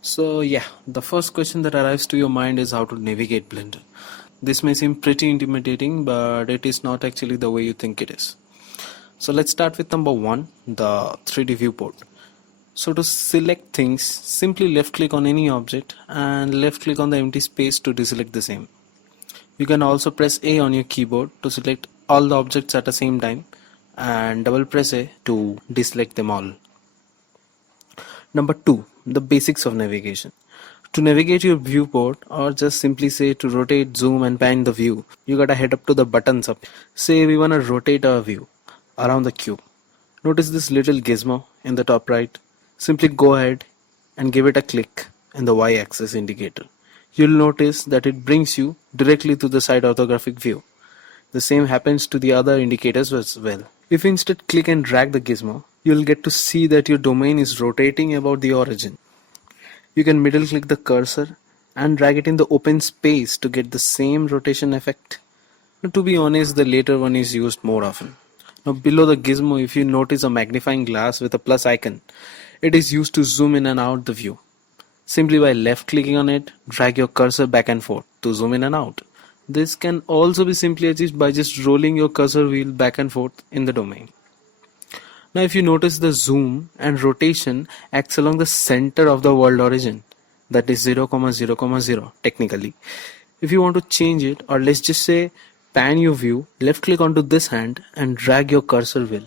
So yeah, the first question that arrives to your mind is how to navigate Blender. This may seem pretty intimidating, but it is not actually the way you think it is. So let's start with number one, the 3D viewport. So to select things, simply left click on any object and left click on the empty space to deselect the same. You can also press A on your keyboard to select all the objects at the same time and double press A to deselect them all. Number two, the basics of navigation. To navigate your viewport, or just simply say to rotate, zoom and pan the view, you gotta head up to the buttons up. Say we wanna rotate our view around the cube. Notice this little gizmo in the top right. Simply go ahead and give it a click in the y-axis indicator. You'll notice that it brings you directly to the side orthographic view. The same happens to the other indicators as well. If you instead click and drag the gizmo, you'll get to see that your domain is rotating about the origin. You can middle click the cursor and drag it in the open space to get the same rotation effect. Now, to be honest, the later one is used more often. Now below the gizmo, if you notice a magnifying glass with a plus icon, it is used to zoom in and out the view. Simply by left clicking on it, drag your cursor back and forth to zoom in and out. This can also be simply achieved by just rolling your cursor wheel back and forth in the domain. Now if you notice, the zoom and rotation acts along the center of the world origin, that is 0, 0, 0 technically. If you want to change it, or let's just say pan your view, left click onto this hand and drag your cursor wheel.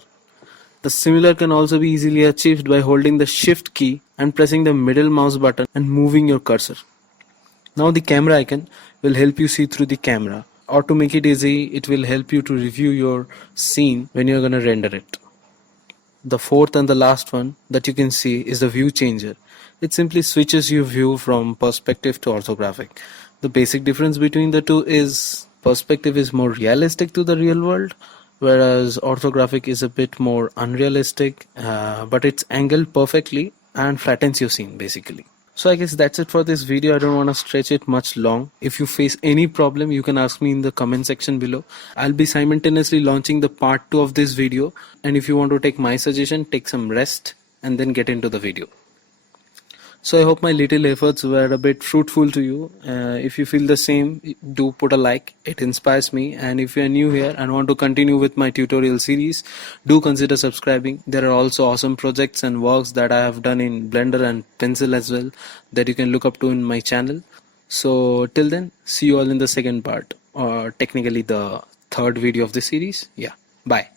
The similar can also be easily achieved by holding the shift key and pressing the middle mouse button and moving your cursor. Now the camera icon will help you see through the camera, or to make it easy, it will help you to review your scene when you're gonna render it. The fourth and the last one that you can see is the view changer. It simply switches your view from perspective to orthographic. The basic difference between the two is perspective is more realistic to the real world, whereas orthographic is a bit more unrealistic, but it's angled perfectly and flattens your scene basically. So I guess that's it for this video. I don't want to stretch it much long. If you face any problem, you can ask me in the comment section below. I'll be simultaneously launching the part 2 of this video, and if you want to take my suggestion, take some rest and then get into the video. So I hope my little efforts were a bit fruitful to you. If you feel the same, do put a like, it inspires me. And if you are new here and want to continue with my tutorial series, do consider subscribing. There are also awesome projects and works that I have done in Blender and Pencil as well that you can look up to in my channel. So till then, see you all in the second part, or technically the third video of the series. Yeah, bye.